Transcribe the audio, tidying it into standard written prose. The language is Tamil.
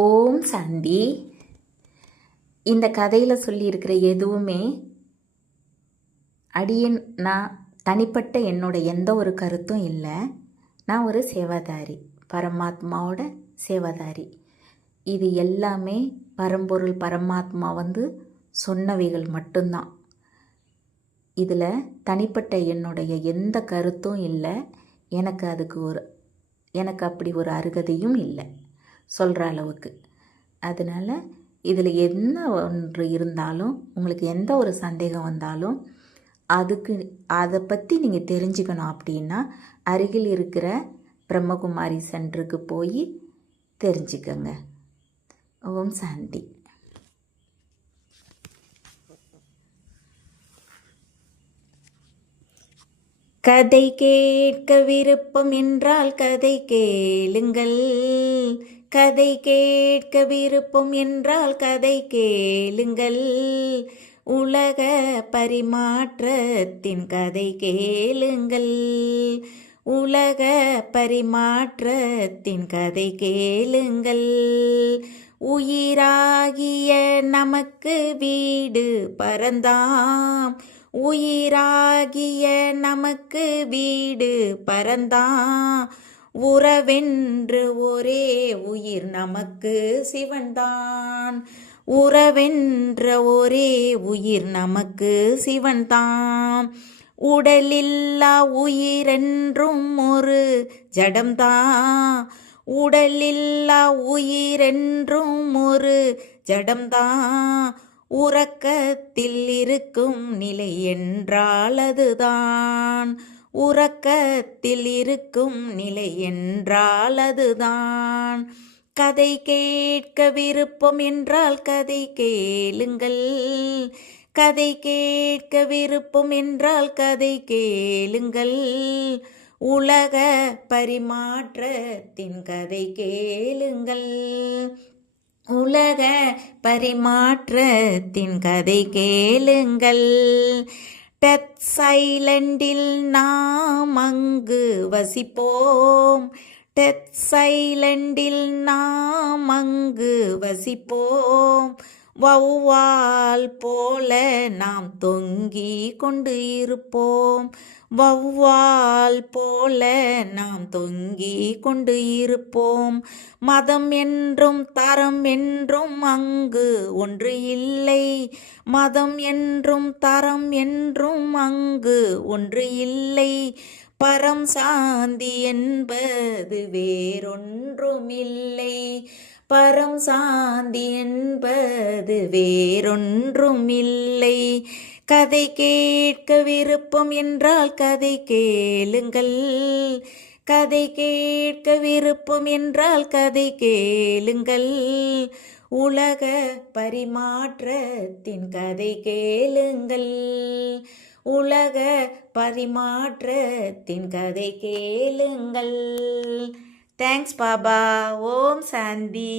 ஓம் சாந்தி. இந்த கதையில் சொல்லியிருக்கிற எதுவுமே நான் தனிப்பட்ட என்னோட எந்த ஒரு கருத்தும் இல்லை. நான் ஒரு சேவாதாரி, பரமாத்மாவோட சேவாதாரி. இது எல்லாமே பரம்பொருள் பரமாத்மா சொன்னவைகள் மட்டும்தான். இதில் தனிப்பட்ட என்னுடைய எந்த கருத்தும் இல்லை. எனக்கு அப்படி ஒரு அருகதையும் இல்லை சொல்கிற அளவுக்கு. அதனால் இதில் என்ன ஒன்று இருந்தாலும், உங்களுக்கு எந்த ஒரு சந்தேகம் வந்தாலும் அதை பற்றி நீங்கள் தெரிஞ்சுக்கணும் அப்படின்னா அருகில் இருக்கிற பிரம்மகுமாரி சென்டருக்கு போய் தெரிஞ்சுக்கங்க. ஓம் சாந்தி. கதை கேட்க விருப்பம் என்றால் கதை கேளுங்கள். கதை கேட்க விருப்பம் என்றால் கதை கேளுங்கள். உலக பரிமாற்றத்தின் கதை கேளுங்கள். உலக பரிமாற்றத்தின் கதை கேளுங்கள். உயிராகிய நமக்கு வீடு பரந்தாம். உயிராகிய நமக்கு வீடு பரந்தான். உறவென்று ஒரே உயிர் நமக்கு சிவன்தான். உறவென்ற ஒரே உயிர் நமக்கு சிவன்தான். உடலில்லா உயிரென்றும் ஒரு ஜடம்தான். உடலில்லா உயிரென்றும் ஒரு ஜடம்தான். உறக்கத்தில் இருக்கும் நிலை என்றால் அதுதான். உறக்கத்தில் இருக்கும் நிலை என்றால் அதுதான். கதை கேட்க விருப்பம் என்றால் கதை கேளுங்கள். கதை கேட்க விருப்பம் என்றால் கதை கேளுங்கள். உலக பரிமாற்றத்தின் கதை கேளுங்கள். உலக பரிமாற்றத்தின் கதை கேளுங்கள். டெத் சைலண்டில் நாம் அங்கு வசிப்போம். டெத் சைலண்டில் நாம் அங்கு வசிப்போம். வௌவால் போல நாம் தொங்கி கொண்டு இருப்போம். வௌவால் போல நாம் தொங்கி கொண்டு இருப்போம். மதம் என்றும் தரம் என்றும் அங்கு ஒன்று இல்லை. மதம் என்றும் தரம் என்றும் அங்கு ஒன்று இல்லை. பரம் சாந்தி என்பது வேறொன்றும் இல்லை. பரம் சாந்தி என்பது வேறொன்றும் இல்லை. கதை கேட்க விருப்பம் என்றால் கதை கேளுங்கள். கதை கேட்க விருப்பம் என்றால் கதை கேளுங்கள். உலக பரிமாற்றத்தின் கதை கேளுங்கள். உலக பரிமாற்றத்தின் கதை கேளுங்கள். தேங்க்ஸ் பாபா. ஓம் சாந்தி.